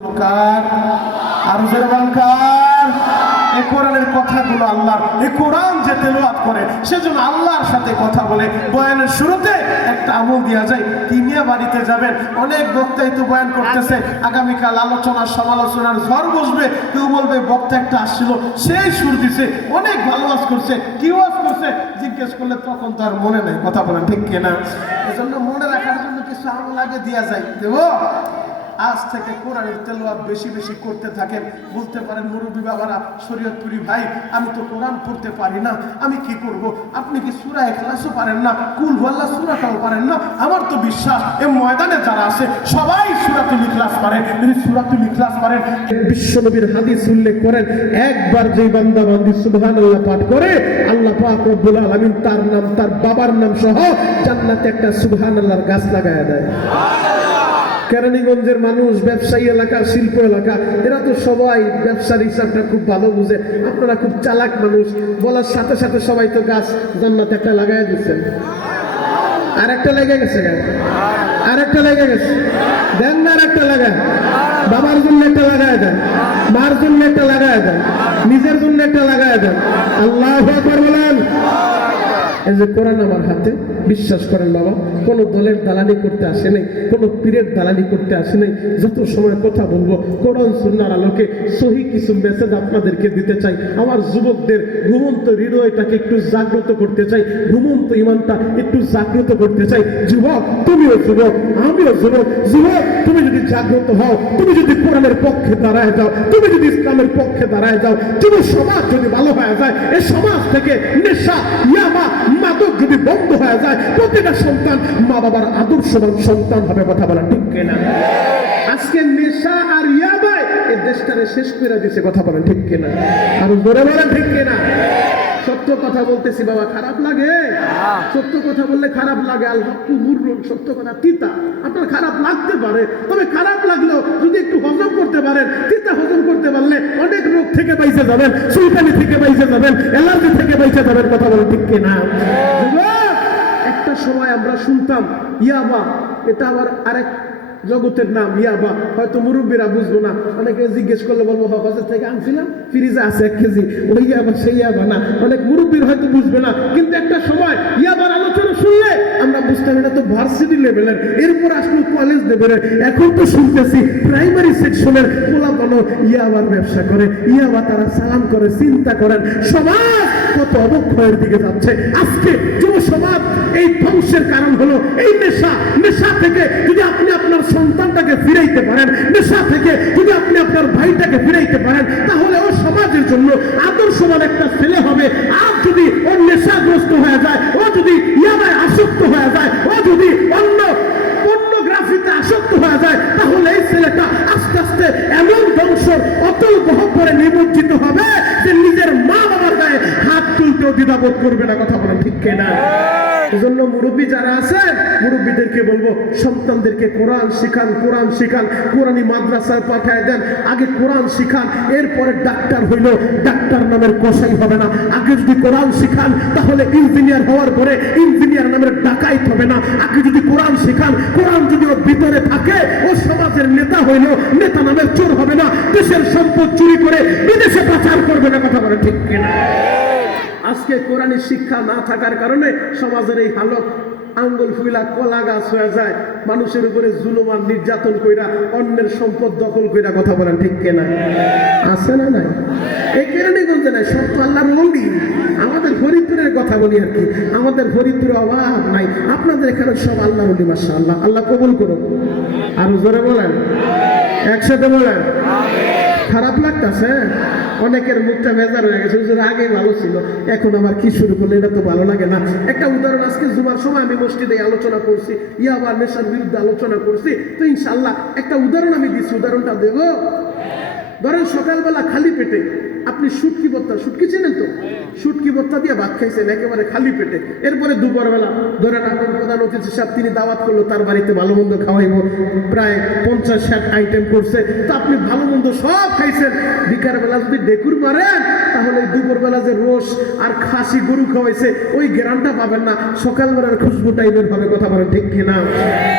আর এই কোরআনের কথাগুলো আল্লাহর, এই কোরআন যে তেলাওয়াত করে সেজন্য আল্লাহর সাথে কথা বলে। বয়ানের শুরুতে একটা আমল দেওয়া যায়, তিনিয়া বাড়িতে যাবেন, অনেক বক্তাই তো বয়ান করতেছে, আগামীকাল আলোচনা সমালোচনার ঝড় বসবে, কেউ বলবে বক্তা একটা আসছিল সেই সুর দিছে, অনেক ভালো ওয়াজ করছে, কি ওয়াজ করছে জিজ্ঞেস করলে তখন তো আর মনে নাই। কথা বলেন ঠিক কিনা? এজন্য মনে রাখার জন্য কিছু আমল আগে দেওয়া যায়, দেবো। আজ থেকে কোরআনের তেলাওয়াত বেশি বেশি করতে থাকেন। বলতে পারেন মুরব্বী বাবারা, শরীয়তপুরি ভাই, আমি তো কোরআন পড়তে পারি না, আমি কি করব? আপনি কি সূরা ইখলাসও পারেন না, কুল হুয়াল্লাহ সূরাটাও পারেন না? আমার তো বিশ্বাস এই ময়দানে যারা আছে সবাই সূরাতুল ইখলাস পারে। যদি সূরাতুল ইখলাস পারেন, বিশ্বনবীর হাদিস উল্লেখ করেন, একবার যে বান্দা বান্দি সুবহানাল্লাহ পাঠ করে, আল্লাহ পাক রব্বুল আলামিন তার নাম, তার বাবার নাম সহ জান্নাতে একটা সুবহানাল্লাহর গাছ লাগায়া দেয়। কেরানীগঞ্জের মানুষ, ব্যবসায়ী এলাকা, শিল্প এলাকা, এরা তো সবাই ব্যবসার হিসাবটা খুব ভালো বুঝে। আপনারা খুব চালাক মানুষ, বলার সাথে সাথে সবাই তো গাছ জান্নাতে একটা লাগাই দিচ্ছেন। আর একটা লেগে গেছে, আর একটা লেগে গেছে, দেন না, আর একটা লাগায়, বাবার জন্য একটা লাগায় দেন, মার জন্য একটা লাগায় দেন, নিজের জন্য একটা লাগায় দেন। আল্লাহু আকবার বলেন। এই যে কোরআন আমার হাতে, বিশ্বাস করেন বাবা, কোনো দলের দালালি করতে আসে নাই, কোনো পীরের দালালি করতে আসে নাই। যত সময় কথা বলবো কোরআন সুন্নাহর আলোকে সহি কিছু মেসেজ আপনাদেরকে দিতে চাই। আমার যুবকদের ঘুমন্ত হৃদয়টাকে একটু জাগ্রত করতে চাই, ঘুমন্ত ইমানটা একটু জাগ্রত করতে চাই। যুবক, তুমিও যুবক, আমিও যুবক। যুবক, তুমি যদি জাগ্রত হও, তুমি যদি কোরআনের পক্ষে দাঁড়ায় যাও, তুমি যদি ইসলামের পক্ষে দাঁড়ায় যাও, যুব সমাজ যদি ভালো হয়ে যায়, এই সমাজ থেকে নেশা, ইয়াবা, মাদক যদি বন্ধ হয়ে যায়, প্রতিটা সন্তান মা বাবার আদর্শবান সন্তান হবে। কথা বলা ঠিক কিনা? আজকে নেশা আর ইয়াবাই এই দেশটারে শেষ করে দিছে। কথা বলেন ঠিক কিনা? আর জোরে বলেন ঠিক কিনা? সত্য কথা বলতেছি বাবা, খারাপ লাগে? সত্য কথা বললে খারাপ লাগে। আল হক্কু মুররুন, সত্য কথা তিতা। আপনার খারাপ লাগতে পারে, তবে খারাপ লাগলেও যদি একটু হজম করতে পারেন, তিতা হজম করতে পারলে অনেক রোগ থেকে বাইচে যাবেন, সুলতানি থেকে বাইচে যাবেন, অ্যালার্জি থেকে বাইচে যাবেন। কথা বলেন ঠিক কিনা? একটা সময় আমরা শুনতাম ইয়াবা, এটা আবার আরেক জগতের নাম ইয়াবা। হয়তো মুরব্বীরা বুঝবো না, অনেকে জিজ্ঞেস করলে বলবো হজের থেকে আনছিলাম, ফ্রিজে আছে 1 কেজি, ওই ইয়াবা সেই ইয়াবা না। অনেক মুরব্বীর হয়তো বুঝবে না, কিন্তু একটা সময় ইয়াবার আলোচনা শুনলে আমরা বুঝতাম এটা তো ভার্সিটি লেভেলের, এরপর আসলে কলেজ লেভেলের। এখন তো শুনতেছি প্রাইমারি সেকশনের পোলাপানো ইয়াবার ব্যবসা করে, ইয়াবা তারা সালাম করে। চিন্তা করেন সমাজ কত অবক্ষয়ের দিকে যাচ্ছে। আজকে যুব সমাজ এই ধ্বংসের কারণ হলো এই নেশা। নেশা থেকে যদি আপনি আপনার সন্তানটাকে ফিরাইতে পারেন, নেশা থেকে যদি আপনি আপনার ভাইটাকে ফিরাইতে পারেন, তাহলে ও সমাজের জন্য আদর্শবান একটা ছেলে হবে। আর যদি ও নেশাগ্রস্ত হয়ে যায়, ও যদি ইয়াবায় আসক্ত হয়ে যায়, ও যদি অন্য পর্নোগ্রাফিতে আসক্ত হয়ে যায়, তাহলে এই ছেলেটা আস্তে আস্তে এমন ধ্বংসর অতল গহ্বরে নিমজ্জিত হবে যে নিজের মা বাবার গায়ে হাত তুলতেও দ্বিধাবোধ করবে না। কথা বলেন ঠিক কিনা? এজন্য মুরব্বী যারা আছেন, মুরব্বীদেরকে বলবো সন্তানদেরকে কোরআন শিখান, কোরআন শিখান, কোরআনী মাদ্রাসায় পাঠায় দেন। আগে কোরআন শিখান, এরপরে ডাক্তার হইল ডাক্তার নামের কসাই হবে না। আগে যদি কোরআন শিখান, তাহলে ইঞ্জিনিয়ার হওয়ার পরে ইঞ্জিনিয়ার নামের ডাকাইত হবে না। আগে যদি কোরআন শিখান, কোরআন যদি ওর ভিতরে থাকে, ও সমাজের নেতা হইল নেতা নামের চোর হবে না, দেশের সম্পদ চুরি করে বিদেশে পাচার করবে না। কথা বলে ঠিক কিনা? আজকে কোরআনী শিক্ষা না থাকার কারণে সমাজের এই হালত, আঙ্গুল ফুলা কলা গাছ হয়ে যায়, মানুষের উপরে জুলুম আর নির্যাতন কইরা অন্যের সম্পদ দখল কইরা। কথা বলেন ঠিক কিনা? আছে না নাই? এই কেরানীগঞ্জে নাই, সব তো আল্লাহর ওলি। আমাদের ফরিদপুরের কথা বলি আর কি, আমাদের ফরিদপুরে অভাব নাই, আপনাদের এখানে সব আল্লাহর ওলি। মাশাআল্লাহ, আল্লাহ কবুল করুন। আর জোরে বলেন, একসাথে বলেন। খারাপ লাগতেছে, অনেকের মুখটা বেজার হয়ে গেছে, আগে ভালো ছিল, এখন আবার কি শুরু করলে, এটা তো ভালো লাগে না। একটা উদাহরণ, আজকে জুমার সময় আমি মসজিদে আলোচনা করছি, ইয়াবা নেশার বিরুদ্ধে আলোচনা করছি, তো ইনশাআল্লাহ একটা উদাহরণ আমি দিচ্ছি, উদাহরণটা দেবো। ধরেন সকালবেলা খালি পেটে আপনি শুটকি ভর্তা, শুটকি চেনেন তো, শুটকি ভর্তা দিয়ে ভাত খাইছেন একেবারে খালি পেটে। এরপরে দুপুরবেলা ধরেন আপনার প্রধান অতিথি সাহেব তিনি দাওয়াত করলো, তার বাড়িতে ভালো মন্দ খাওয়াইব, প্রায় 50-60 আইটেম করছে, তো আপনি ভালো মন্দ সব খাইছেন। বিকালবেলা যদি ডেকুর মারেন, তাহলে দুপুরবেলা যে রোস আর খাসি গরু খাওয়াইছে ওই গ্রানটা পাবেন না, সকালবেলার খুশবু টাইপের হবে। কথা বলেন ঠিক কিনা?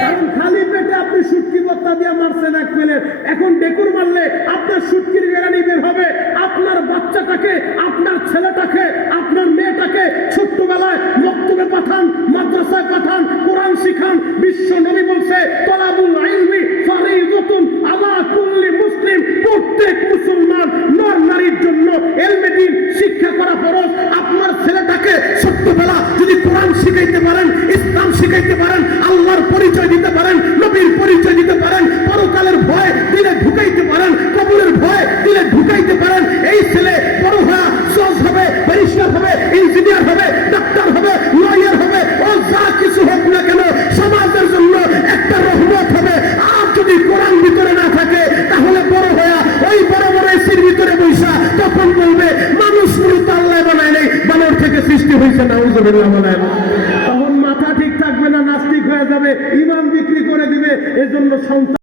কারণ খালি পেটে আপনি আপনি শুটকি ভর্তা দিয়ে মারছেন এক প্লেট, এখন ডেকুর মারলে আপনার শুটকির বিরিয়ানি বের হবে। আপনার বাচ্চাটাকে, আপনার ছেলেটাকে, আপনার মেয়েটাকে ছোট্টবেলায় মক্তবে পাঠান, মাদ্রাসায় পাঠান, কোরআন শিখান। বিশ্ব নবী বলছে তলাবুল ইলমি ফারিদাতুন আলা কুল্লি মুসলিম, প্রত্যেক মুসলমান নর নারীর জন্য ইলমে দ্বীন শিক্ষা করা ফরজ। আপনার ছেলেটাকে ছোট্টবেলা যদি কোরআন শিখাইতে পারেন, ইসলাম শিখাইতে পারেন, আল্লাহর পরিচয় দিতে পারেন, নবীর পরিচয় দিতে পারেন, পরকালের ভয় দিলে ঢুকাইতে পারেন, কবরের ভয় দিলে ঢুকাইতে পারেন, এই ছেলে বড় হয়ে জজ হবে, ব্যারিস্টার হবে, ইঞ্জিনিয়ার হবে, ডাক্তার হবে, লয়ার হবে, ও যা কিছু হোক না কেন সমাজের জন্য একটা রহমত হবে। আর যদি কোরআন ভিতরে না থাকে তাহলে বড় হয়ে ওই বড় বড় এসির ভিতরে বৈশা তখন বলবে মানুষ মূলত আল্লাহ বানায় নাই, বানর থেকে সৃষ্টি হয়েছে, নাউজুবিল্লাহ বানায় না। তখন মাথা ঠিক থাকবে না, নাস্তিক হয়ে যাবে, ইমান বিক্রি করে দিবে। এজন্য সন্তান